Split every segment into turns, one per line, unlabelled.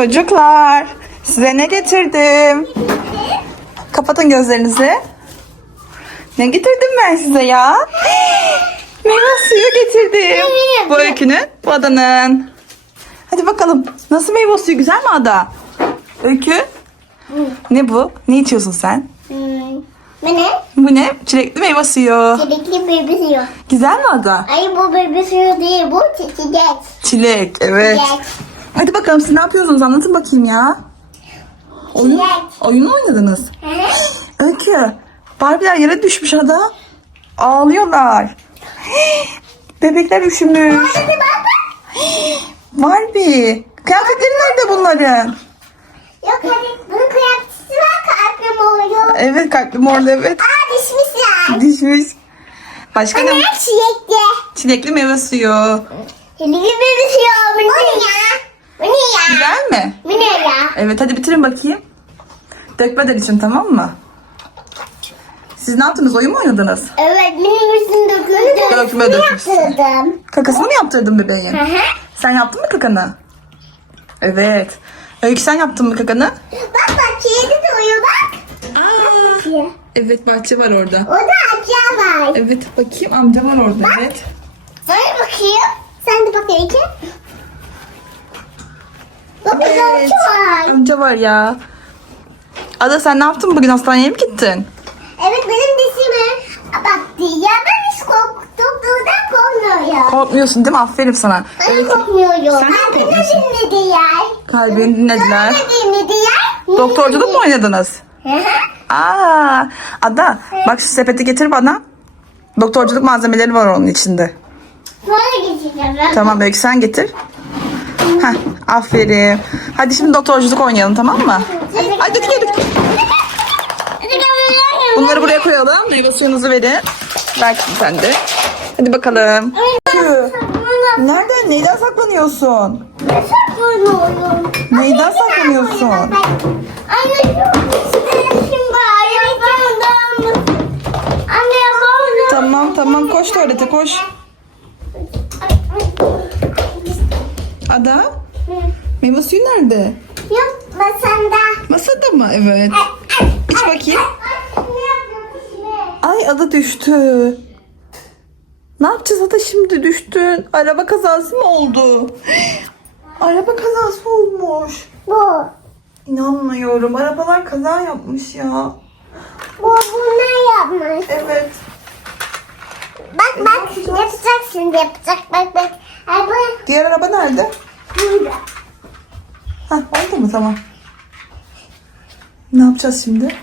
Çocuklar, size ne getirdim? Kapatın gözlerinizi. Ne getirdim ben size ya? Meyve suyu getirdim. Bu Öykü'nün, bu Adan'ın. Hadi bakalım. Nasıl meyve suyu? Güzel mi Ada? Öykü? Ne bu? Ne içiyorsun sen?
Hmm. Bu ne?
Bu ne? Çilekli meyve suyu.
Çilekli bebe suyu.
Güzel mi Ada?
Ay bu bebe suyu değil bu çiçek.
Çilek, evet.
Çilek.
Hadi bakalım siz ne yapıyorsunuz? Anlatın bakayım ya. Oyun, oyun mu oynadınız? Öykü. Barbie'ler yere düşmüş ada. Ağlıyorlar. Bebekler üşümüş. Barbie. Kıyafetleri nerede bunların?
Yok hadi bunun kıyafetisi var kalbim oluyor.
Evet kalpli morlu evet.
Aa düşmüşler.
Düşmüş. Başka ne?
Çilekli.
Çilekli meyve suyu.
Çilekli bebe suyu. Bu ne ya? Bu ne ya?
Güzel mi?
Bu ne ya?
Evet hadi bitirin bakayım. Dökmeden için tamam mı? Siz ne yaptınız? Oyun mu oynadınız?
Evet benim yüzüm döküldü.
Dökme, dökmüşsün.
Yaptırdım.
Kakasını mı yaptırdın bebeğin?
Hı hı.
Sen yaptın mı kakanı? Evet. Öykü sen yaptın mı kakanı?
Bak bak kedi de uyuyor bak.
Aa, evet bahçe var orada.
O da aşağı var.
Evet bakayım amca var orada evet.
Ver bakayım. Sen de bak Ece. Bak
Evet.
evet. var.
Amca var ya. Ada sen ne yaptın bugün hastaneye mi gittin?
Evet benim dişimi bak ya ben hiç korktuğumdan korkmuyorum.
Korkmuyorsun değil mi? Aferin sana.
Ben korkmuyorum.
Sen de
Kalbimi
korkmuyorsun.
dinlediler.
Kalbini dinlediler.
Kalbimi dinlediler.
Doktorculuk mu oynadınız?
Hı hı.
Aa, Ada bak şu sepeti getir bana. Doktorculuk malzemeleri var onun içinde.
Sonra geçeceğim ben.
Tamam Öykü sen getir. Heh, aferin. Hadi şimdi doktorculuk oynayalım tamam mı? Dök dök dök. Bunları buraya koyalım. Meyve suyunuzu verin. Ver şimdi sen de. Hadi bakalım. Nereden? Neyden saklanıyorsun?
Saklanıyorum.
Neyden saklanıyorsun?
Anne.
Tamam tamam koş tuvalete koş. Ada meyve suyu nerede?
Yok masanda.
Masada mı? Evet. İç bakayım. Ay Ada düştü. Ne yapacağız Ada şimdi düştün? Araba kazası mı oldu? Araba kazası olmuş.
Bu.
İnanmıyorum. Arabalar kaza yapmış ya.
Bu bunlar yapmış.
Evet.
Bak bak yapacak şimdi yapacak bak bak. Bu
Diğer araba nerede?
burada.
Mı? Tamam. Ne yapacağız şimdi?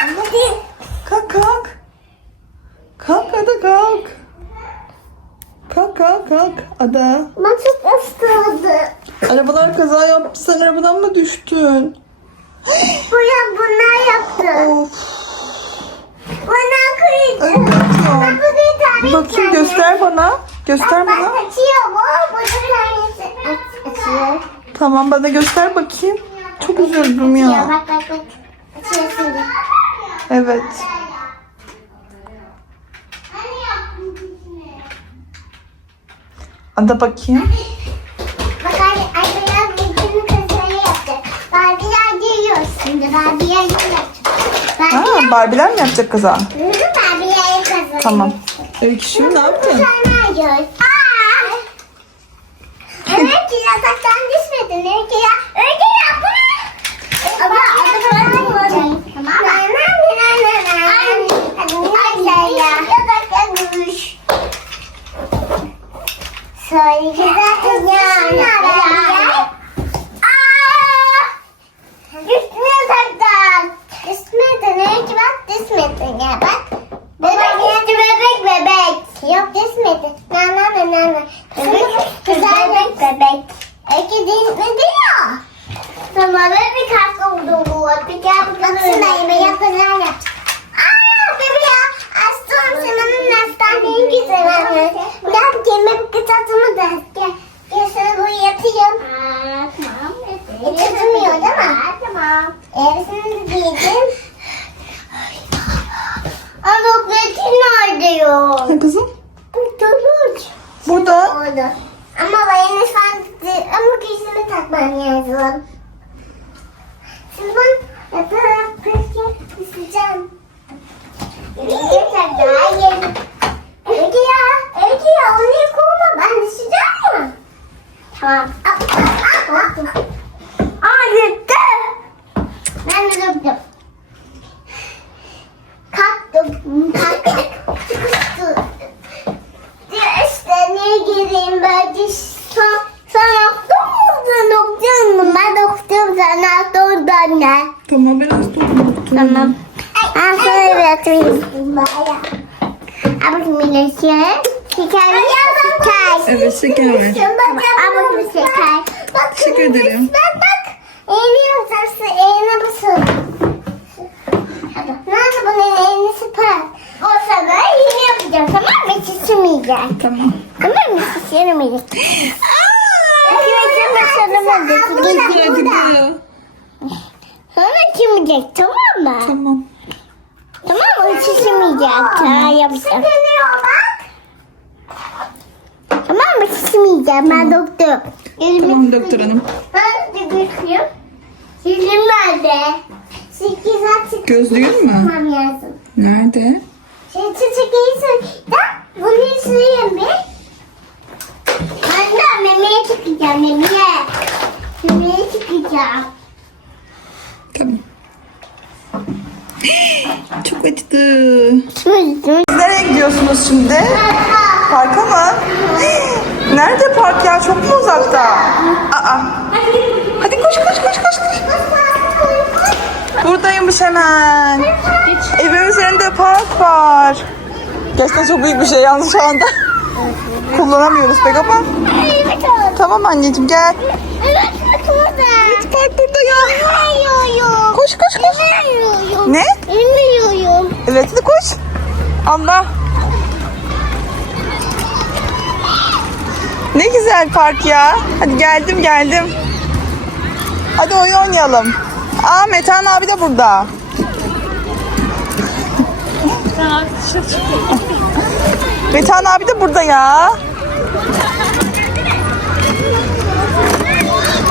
Hadi.
Kalk kalk. Kalk Ada kalk. Kalk kalk kalk Ada.
Ben çok ısladı.
Arabalar kaza yaptı. Sen arabadan mı düştün?
Buraya bunlar yaptı.
Of.
Bunlar kırıldı.
Evet
Ben
ya.
bu bir tane
Bakayım göster bana. Göster
Bak
bana.
açıyor bu. Bu bir tanesi. Aç, açıyor.
Tamam bana göster bakayım. Çok üzüldüm ya.
Bak bak bak. Açıyor şimdi.
Evet. Ada bakayım.
Bak ay biraz bütün kızları yapacak. Barbiler geliyor şimdi. Barbiler.
Ha,
Barbiler.
Barbie'ler mi yapacak kaza?
Hı Barbiler kazanıyor.
Tamam. Öykü şimdi ne yaptın?
Sen ne yiyorsun? Aa! Evet ki yataktan düşmedin. Öykü ya. Öykü ya bu ne? Ama adı bırakmadım. Tamam mı? Na na na na na. Hadi ne güzel ya. Yataktan düş. Söyle güzel ya. Aa! Düştün yataktan. Düşmedin. Öykü bak düşmedin ya bak. Bebek düştü bebek bebek. Yok düşmedi. Na na na na na. Bebek güzel bebek bebek. Öykü düşmedi ya. Tamam bir kalk oldu bu. Bir gel bakalım. Baksana yapılar yap. Aa bebe ya. Astım senin hastaneyi güzel. Gel bakayım bir kıtatımı da. Gel. Gel sana bu yatayım. Tamam. Hiç acımıyor değil mi? Tamam. Eğrisini de giydim. Ama Betty nerede Orada. Ama bayanı şu an bitti ama gözümü takmam lazım. Şimdi ben yatarak peki ısıtacağım. Gerçekten daha yeni. Ege ya, Ege ya onu yıkama ben ısıtacağım mı? Tamam. Al, al, al. Aa gitti. Ben de döktüm. Kalktım. Kalktım. Çıkıştı. Diyor işte niye gireyim böyle son sen doktor musun doktor mu? Ben doktorum sen doktordan ne?
Tamam ben hasta oldum.
Tamam. Ben sana yatırayım. Ama şimdi şeker şeker.
Evet şeker ver.
Ama şimdi şeker. Bak
Teşekkür ederim.
Bak bak. Eğni yapacaksın. Eğne basın. Nerede bunun süper. O sana iğne yapacağım tamam mı? Şişirmeyecek.
Tamam.
Tamam mı? Şişirmeyecek. Arkadaşlar başaramadık.
Hadi gidiyor.
Sonra çimecek tamam mı?
Tamam.
Tamam mı? Şişirmeyecek. Tamam yapacağım. Tamam mı? Şişirmeyeceğim. Ben doktor.
Tamam doktor hanım.
Ben de götürüyorum. Sizin nerede? Sekiz artık
Gözlüğün mü?
Tamam.
Nerede?
Şey çiçeği da bunu süreyim bir. Ben de memeye çıkacağım memeye. Memeye çıkacağım.
Tamam. Çok acıdı. Nereye gidiyorsunuz şimdi? Parka mı? Nerede park ya? Çok mu uzakta? Aa. Hadi koş koş koş koş. Buradaymış hemen. Evimizin önünde park var. Gerçekten çok büyük bir şey yalnız şu anda. Kullanamıyoruz pek ama. Tamam anneciğim gel.
Evet burada.
Park burada ya.
Bilmiyorum.
Koş koş koş.
Bilmiyorum.
Ne?
Bilmiyorum.
Evet hadi koş. Allah. Ne güzel park ya. Hadi geldim geldim. Hadi oyun oynayalım. Aa Metehan abi de burada. Metehan abi de burada ya.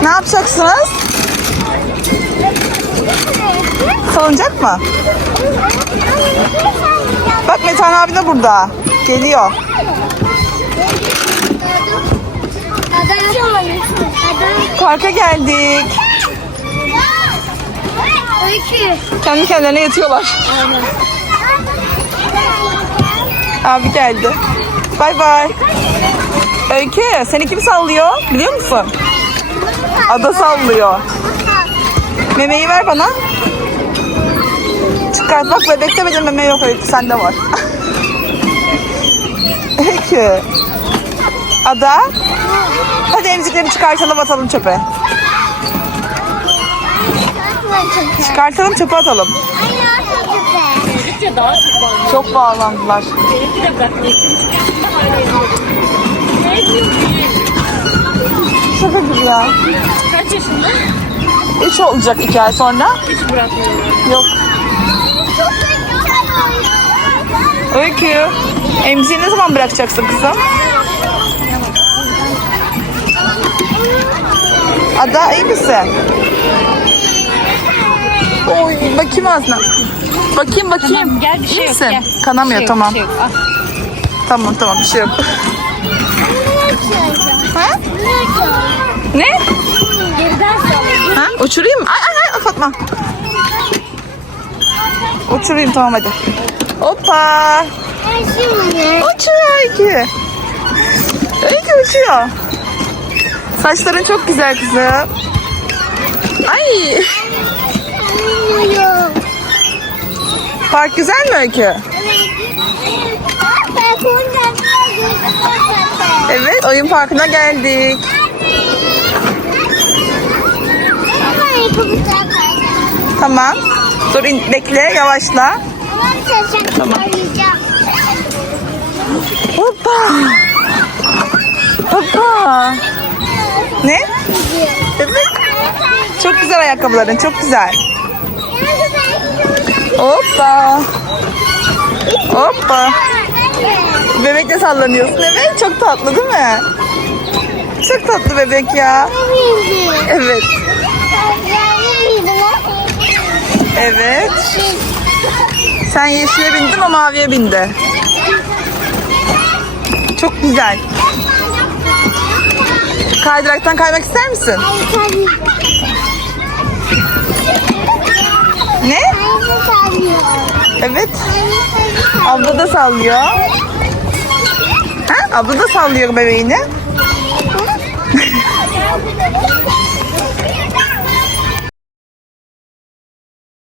Ne yapacaksınız? Salıncak mı? Bak Metehan abi de burada. Geliyor. Parka geldik. Kendi kendilerine yatıyorlar. Abi geldi. Bay bay. Öykü seni kim sallıyor biliyor musun? Ada sallıyor. Memeyi ver bana. Çıkart bak bebekte benim meme yok Öykü sende var. Öykü. Ada. Hadi emzikleri çıkartalım atalım çöpe. Çıkartalım çöpe atalım.
Çok
bağlandılar.
Benimki de.
Şaka gibi ya.
Kaç yaşında?
Üç olacak iki ay sonra.
Hiç bırakmıyorlar.
Yok. Öykü. Emziği ne zaman bırakacaksın kızım? Ada iyi misin? Oy bakayım ağzına. Bakayım bakayım.
Tamam, gel bir şey
İyi
yok,
misin?
gel.
Kanamıyor
Bir şey yok,
tamam.
bir şey yok. Al.
Tamam tamam bir şey yok. ha? Ne?
Geriden.
Ha? Uçurayım mı? Ay ay ay Fatma. Uçurayım tamam hadi. Hoppa. Uçuyor Öykü. Öykü uçuyor. Saçların çok güzel kızım. Ay. Park güzel mi Öykü? Evet oyun parkına geldik. Tamam. Dur in, bekle yavaşla.
Tamam.
Hoppa. Hoppa. Ne? Evet. Çok güzel ayakkabıların çok güzel. Hoppa. Hoppa. Bebekle sallanıyorsun evet çok tatlı değil mi? Çok tatlı bebek ya. Evet. Evet. Sen yeşile bindin o maviye bindi. Çok güzel. Kaydıraktan kaymak ister misin? Ne? Evet. Abla da sallıyor. Ha? Abla da sallıyor bebeğini.